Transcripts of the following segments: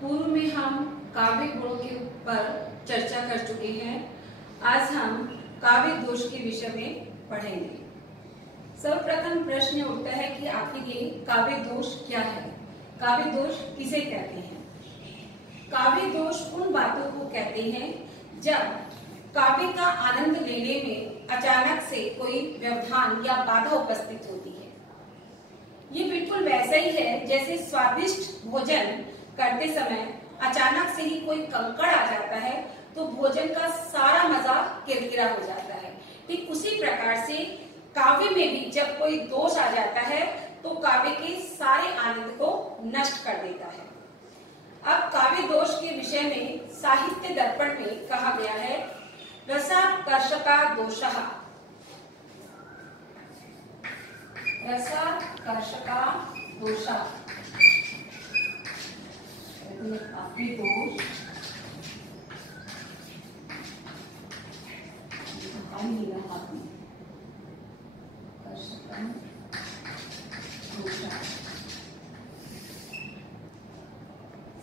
पूर्व में हम काव्य गुणों के ऊपर चर्चा कर चुके हैं। आज हम काव्य दोष के विषय में पढ़ेंगे। सर्वप्रथम प्रश्न उठता है कि आखिर ये काव्य दोष क्या है, काव्य दोष किसे कहते हैं। काव्य दोष उन बातों को कहते हैं जब काव्य का आनंद लेने में अचानक से कोई व्यवधान या बाधा उपस्थित होती है। ये बिल्कुल वैसा ही है जैसे स्वादिष्ट भोजन करते समय अचानक से ही कोई कंकड़ आ जाता है तो भोजन का सारा मजा किरकिरा हो जाता है। ठीक उसी प्रकार से काव्य में भी जब कोई दोष आ जाता है तो काव्य के सारे आनंद को नष्ट कर देता है। अब काव्य दोष के विषय में साहित्य दर्पण में कहा गया है, रसाकर्षका दोषः। रसाकर्षका दोषः काव्य दोष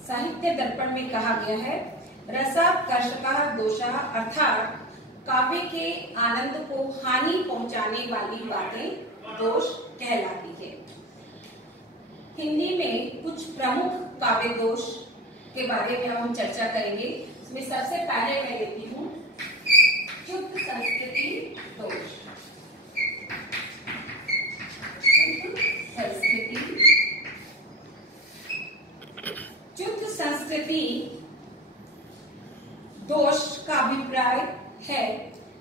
साहित्य दर्पण में कहा गया है, रसाकर्षका दोषः अर्थात काव्य के आनंद को हानि पहुंचाने वाली बातें दोष कहलाती है। हिंदी में कुछ प्रमुख काव्य दोष के बारे में हम चर्चा करेंगे। इसमें सबसे पहले मैं लेती हूँ शुद्ध संस्कृति दोष। शुद्ध संस्कृति दोष का अभिप्राय है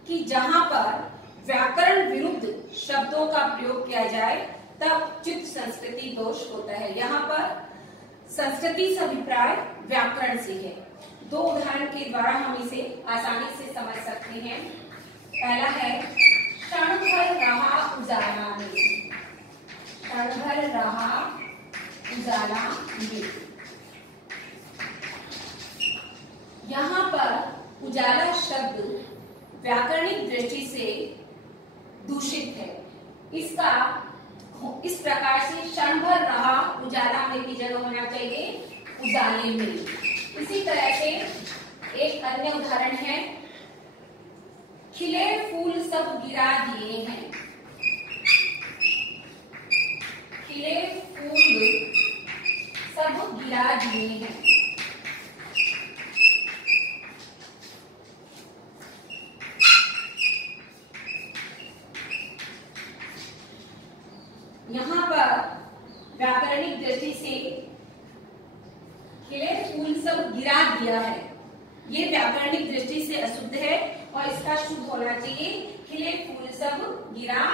कि जहां पर व्याकरण विरुद्ध शब्दों का प्रयोग किया जाए तब शुद्ध संस्कृति दोष होता है। यहाँ पर संस्कृति से अभिप्राय व्याकरण से है। दो उदाहरण के द्वारा हम इसे आसानी से समझ सकते हैं। पहला है क्षण भर रहा उजाला में, क्षण भर रहा उजाला में। यहाँ पर उजाला शब्द व्याकरणिक दृष्टि से दूषित है। इसका इस प्रकार से क्षण भर रहा उजाला में की जगह होना चाहिए उजाले में। इसी तरह से एक अन्य उदाहरण है, खिले फूल सब गिरा दिए हैं। खिले फूल सब गिरा दिए हैं। यहाँ पर व्याकरणिक दृष्टि से खिले फूल सब गिरा दिया है, ये व्याकरणिक दृष्टि से अशुद्ध है और इसका शुद्ध होना चाहिए खिले फूल सब गिरा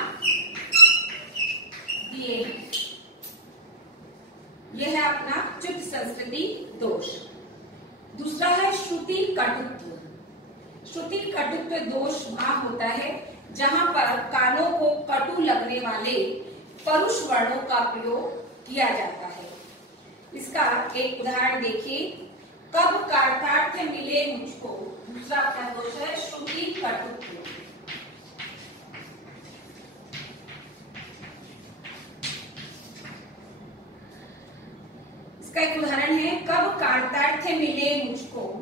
दिए हैं। यह है अपना शुद्ध संस्कृति दोष। दूसरा है श्रुति कटुत्व। श्रुति कटुत्व दोष वहां होता है जहां पर कानों को कटु लगने वाले परुष वर्णों का प्रयोग किया जाता है। इसका एक उदाहरण देखिए, कब कार्तार्थ्य मिले मुझको। दूसरा क्या दोष है, श्रुति कटुत्व। इसका एक उदाहरण है, कब कार्तार्थ्य मिले मुझको।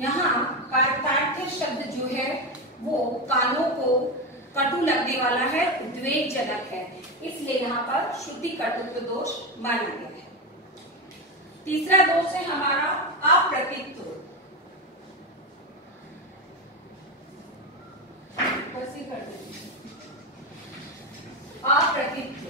यहाँ कार्तार्थ्य शब्द जो है वो कानों को कटु लगने वाला है, उद्वेगजनक है, इसलिए यहाँ पर श्रुति कटुत्व दोष माना गया है। तीसरा दोष है हमारा अप्रतित्व। अप्रतित्व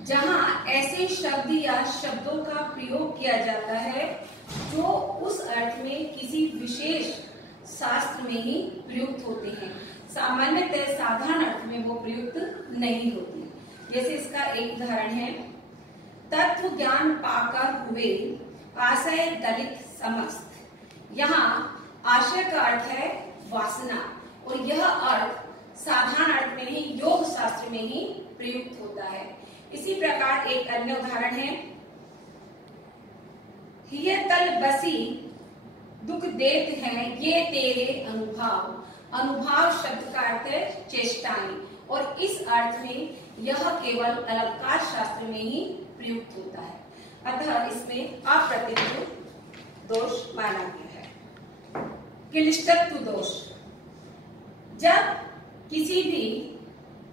जहां ऐसे शब्द या शब्दों का प्रयोग किया जाता है जो उस अर्थ में किसी विशेष शास्त्र में ही प्रयुक्त होते हैं, सामान्यतः साधारण अर्थ में वो प्रयुक्त नहीं होती। जैसे इसका एक उदाहरण है, तत्व ज्ञान पाकर हुए आशय दलित समस्त। यहाँ आशय का अर्थ है वासना और यह अर्थ साधारण अर्थ में ही, योग शास्त्र में ही प्रयुक्त होता है। इसी प्रकार एक अन्य उदाहरण है, हिय तल बसी दुख देत हैं ये तेरे अनुभव। अनुभव शब्द का अर्थ है चेष्टाएं, और इस अर्थ में यह केवल अलंकार शास्त्र में ही प्रयुक्त होता है, अतः इसमें अप्रतित्व दोष माना गया है। क्लिष्टत्व दोष, जब किसी भी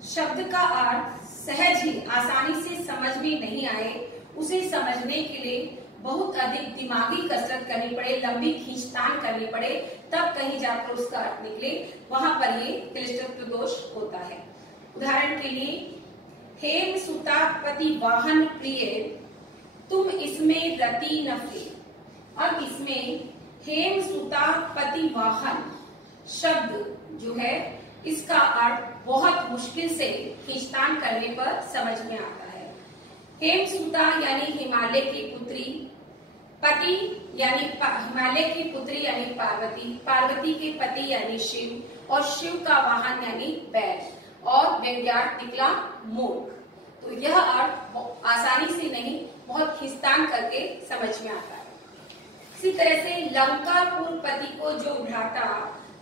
शब्द का अर्थ सहज ही आसानी से समझ में नहीं आए, उसे समझने के लिए बहुत अधिक दिमागी कसरत करनी पड़े, लंबी खींचतान करनी पड़े, तब कहीं जाकर उसका अर्थ निकले, वहां पर ये क्लिष्टत्व दोष होता है। उदाहरण के लिए, हेम सुता पति वाहन प्रिय तुम इसमें रति न फेर। अब इसमें हेम सुता पति वाहन शब्द जो है, इसका अर्थ बहुत मुश्किल से खींचतान करने पर समझ में आता है। हेम सुता यानी हिमालय की पुत्री, पति यानी हिमालय की पुत्री यानी पार्वती, पार्वती के पति यानी शिव, और शिव का वाहन यानी बैल, और व्यंग्यार्थ निकला मूर्ख। तो यह अर्थ आसानी से नहीं, बहुत खींचतान करके समझ में आता है। इसी तरह से लंकापुर पति को जो भ्राता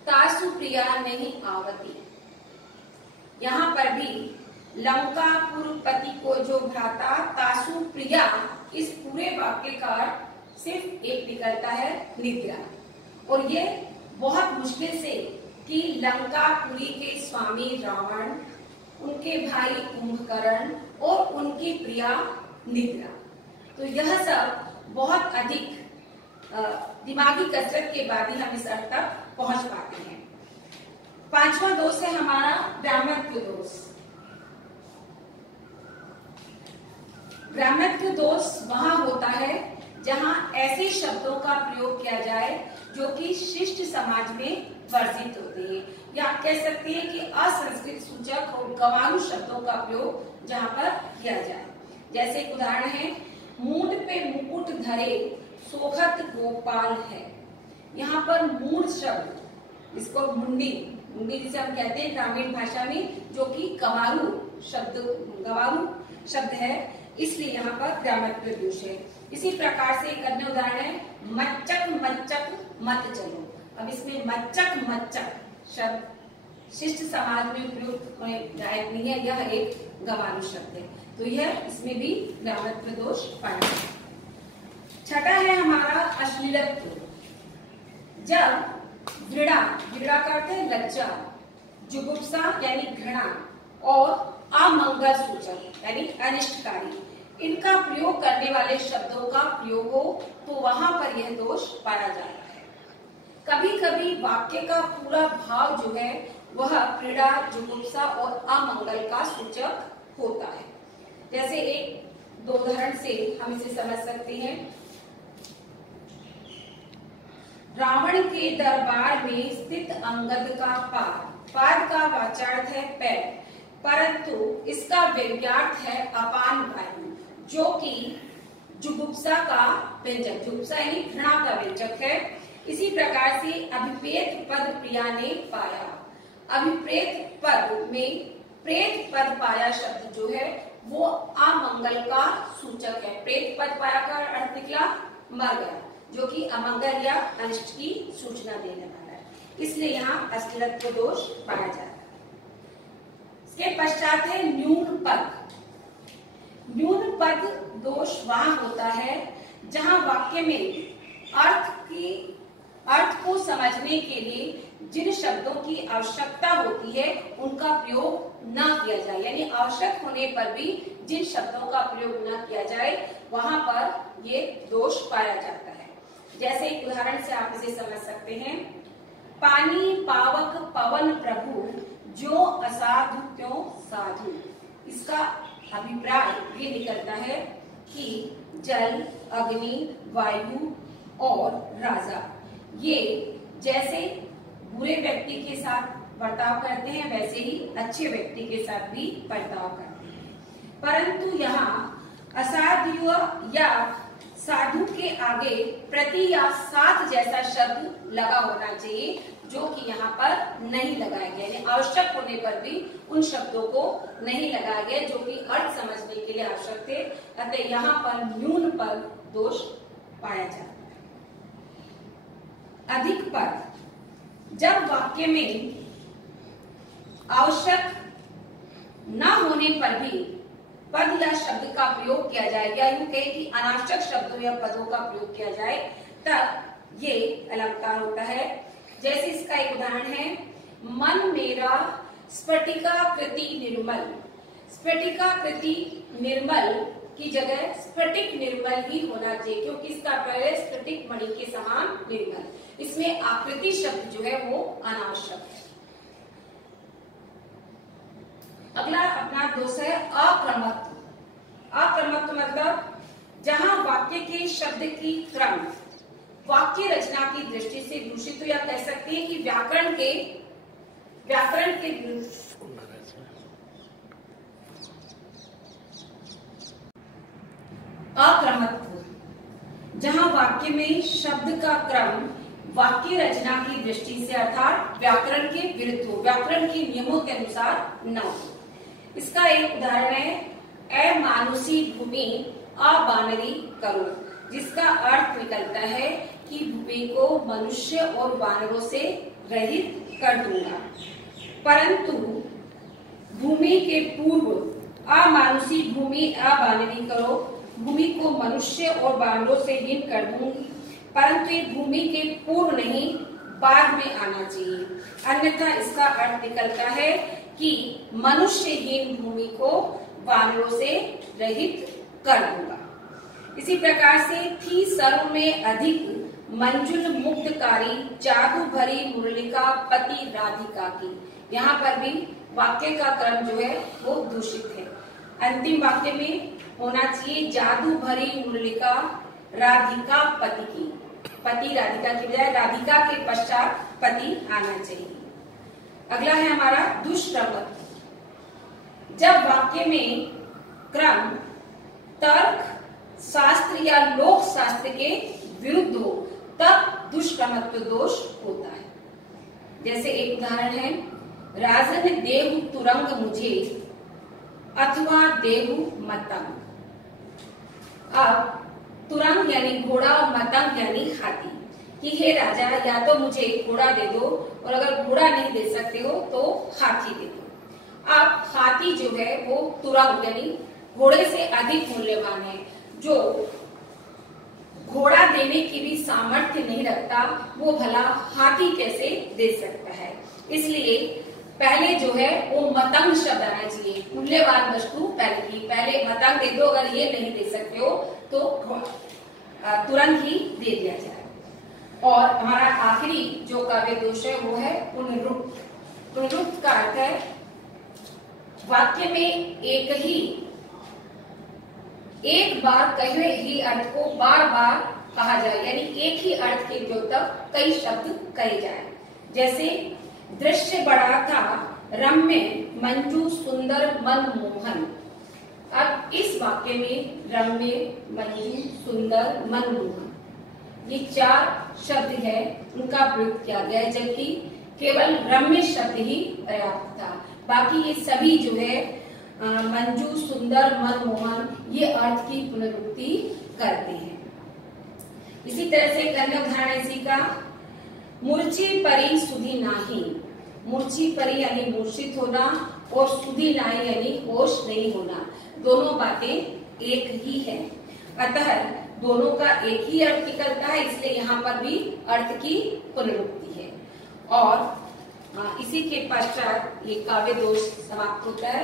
तासु प्रिया नहीं आवती, यहाँ पर भी लंकापुर पति को जो भ्राता तासु प्रिया, इस पूरे वाक्य का अर्थ सिर्फ एक निकलता है निद्रा, और ये बहुत मुश्किल से कि लंकापुरी के स्वामी रावण, उनके भाई कुंभकर्ण और उनकी प्रिया निद्रा। तो यह सब बहुत अधिक दिमागी कसरत के बाद ही हम इस अर्थ तक पहुंच पाते हैं। पांचवा दोष है हमारा भ्रामत्व दोष। भ्रामत्व दोष वहां होता है जहां ऐसे शब्दों का प्रयोग किया जाए जो कि शिष्ट समाज में वर्जित होते हैं, या कह सकते हैं कि असंस्कृत सूचक और गंवारू शब्दों का प्रयोग जहां पर किया जाए। जैसे एक उदाहरण है, मूंड पे मुकुट धरे सोहत गोपाल है। यहाँ पर मूंड शब्द, इसको मुंडी जिसे हम कहते हैं ग्रामीण भाषा में, जो कि गंवारू शब्द है, इसलिए यहाँ पर भ्रामत्व दोष है। इसी प्रकार से एक अन्य उदाहरण है, मच्चक मच्चक मत चलो। अब इसमें मच्चक शब्द शिष्ट समाज में प्रयुक्त होने लायक नहीं है, यह एक गंवारू शब्द है, तो यह इसमें भी भ्रामत्व दोष पाया है। छठा है हमारा अश्लीलत्व। जब घृणा का अर्थ है लज्जा, जुगुप्सा यानी घृणा, और अमंगल सूचक यानी अनिष्टकारी, इनका प्रयोग करने वाले शब्दों का प्रयोग हो तो वहां पर यह दोष पाया जाता है। कभी कभी वाक्य का पूरा भाव जो है वह पीड़ा, जुगुप्सा और अमंगल का सूचक होता है। जैसे एक दो उदाहरण से हम इसे समझ सकते हैं। रावण के दरबार में स्थित अंगद का पाद का वाचार्थ है पैर, परंतु इसका व्यंग्यार्थ है अपान वायु, जो कि जुगुप्सा का व्यंजक, जुगुप्सा यानी घृणा का व्यंजक है। इसी प्रकार से अभिप्रेत पद प्रिया ने पाया। अभिप्रेत पद में प्रेत पद पाया शब्द जो है वो अमंगल का सूचक है। प्रेत पद पाया का अर्थ निकला मर गया, जो कि अमंगल या अनिष्ट की सूचना देने वाला है, इसलिए यहाँ अश्लीलत्व दोष पाया जाता है। इसके पश्चात है न्यून पद। न्यून पद दोष वहां होता है जहां वाक्य में अर्थ को समझने के लिए जिन शब्दों की आवश्यकता होती है उनका प्रयोग न किया जाए, यानी आवश्यक होने पर भी जिन शब्दों का प्रयोग न किया जाए वहां पर ये दोष पाया जाता है। जैसे एक उदाहरण से आप इसे समझ सकते हैं, पानी पावक पवन प्रभु जो असाधु त्यों साधु। इसका अभिप्राय ये निकलता है कि जल, अग्नि, वायु और राजा ये जैसे बुरे व्यक्ति के साथ बर्ताव करते हैं वैसे ही अच्छे व्यक्ति के साथ भी बर्ताव करते हैं, परंतु यहाँ असाधु या साधु के आगे प्रति या साथ जैसा शब्द लगा होना चाहिए, जो कि यहाँ पर नहीं लगाया गया, यानी आवश्यक होने पर भी उन शब्दों को नहीं लगाया गया जो कि अर्थ समझने के लिए आवश्यक थे। अतः यहाँ पर न्यून पद दोष पाया जाता है। अधिक पद, जब वाक्य में आवश्यक न होने पर भी पद या शब्द का प्रयोग किया जाए, या यूं कहे कि अनावश्यक शब्दों या पदों का प्रयोग किया जाए, तब ये अलंकार होता है। जैसे इसका एक उदाहरण है, मन मेरा स्फटिकाकृति निर्मल। स्फटिकाकृति निर्मल की जगह स्फटिक निर्मल ही होना चाहिए, क्योंकि इसका प्रयोग स्फटिक मणि के समान निर्मल। इसमें आकृति शब्द जो है वो अनावश्यक है। अगला अपना दोष है अक्रमत्व। अक्रमत्व मतलब जहां वाक्य के शब्द की क्रम वाक्य रचना की दृष्टि से दूषित हो, या कह सकते हैं कि व्याकरण के अक्रमत्व, जहां वाक्य में शब्द का क्रम वाक्य रचना की दृष्टि से अर्थात व्याकरण के विरुद्ध हो, व्याकरण के नियमों के अनुसार न हो। इसका एक उदाहरण है, ए मानुषी भूमि अबानरी करो, जिसका अर्थ निकलता है कि भूमि को मनुष्य और वानरों से रहित कर दूंगा। परंतु भूमि के पूर्व अमानुषी भूमि अबानरी करो, भूमि को मनुष्य और वानरों से हीन कर दूंगी, परंतु ये भूमि के पूर्व नहीं बाद में आना चाहिए, अन्यथा इसका अर्थ निकलता है कि मनुष्यहीन भूमि को वानरों से रहित कर दूंगा। इसी प्रकार से थी सर्व में अधिक मंजुल मुग्धकारी जादू भरी मुरलिका पति राधिका की। यहाँ पर भी वाक्य का क्रम जो है वो दूषित है। अंतिम वाक्य में होना चाहिए जादू भरी मुरलिका राधिका पति की, पति राधिका की बजाय राधिका के पश्चात पति आना चाहिए। अगला है हमारा दुष्क्रमत्व। जब वाक्य में क्रम तर्क शास्त्र या लोक शास्त्र के विरुद्ध हो, तब दुष्क्रमत्व दोष होता है। जैसे एक उदाहरण है, राजन देहु तुरंग मुझे अथवा देहु मतंग। अब तुरंग यानी घोड़ा और मतंग यानी हाथी, कि हे राजा या तो मुझे घोड़ा दे दो, और अगर घोड़ा नहीं दे सकते हो तो हाथी दे दो। अब हाथी जो है वो तुरंग यानी घोड़े से अधिक मूल्यवान है, जो घोड़ा देने की भी सामर्थ्य नहीं रखता, वो भला हाथी कैसे दे सकता है। इसलिए पहले जो है वो मतंग शब्द आना चाहिए, मूल्यवान वस्तु पहले मतंग दे दो, अगर ये नहीं दे सकते हो तो तुरंत ही दे दिया जाए। और हमारा आखिरी जो काव्य दोष है वो है पुनरुक्त। पुनरुक्त का अर्थ है वाक्य में एक बार कहे ही अर्थ को बार बार कहा जाए, यानी एक ही अर्थ के द्योतक कई शब्द कहे जाए। जैसे दृश्य बड़ा था रम्य मंजू सुंदर मनमोहन। अब इस वाक्य में रम्य मंजू सुंदर मनमोहन ये 4 शब्द है, उनका प्रयोग किया गया है, जबकि केवल रम्य शब्द ही पर्याप्त था। बाकी ये सभी जो है मंजू सुंदर मनमोहन ये अर्थ की पुनरुक्ति करते हैं। इसी तरह से एक अन्य उदाहरण इसी का, मूर्छी परी सुधी नाही। मूर्छी परी यानी मूर्छित होना, और सुधी नाही यानी होश नहीं होना, दोनों बातें एक ही है। अतः दोनों का एक ही अर्थ निकलता है, इसलिए यहाँ पर भी अर्थ की पुनरुक्ति है। और इसी के पश्चात ये काव्य दोष समाप्त होता है।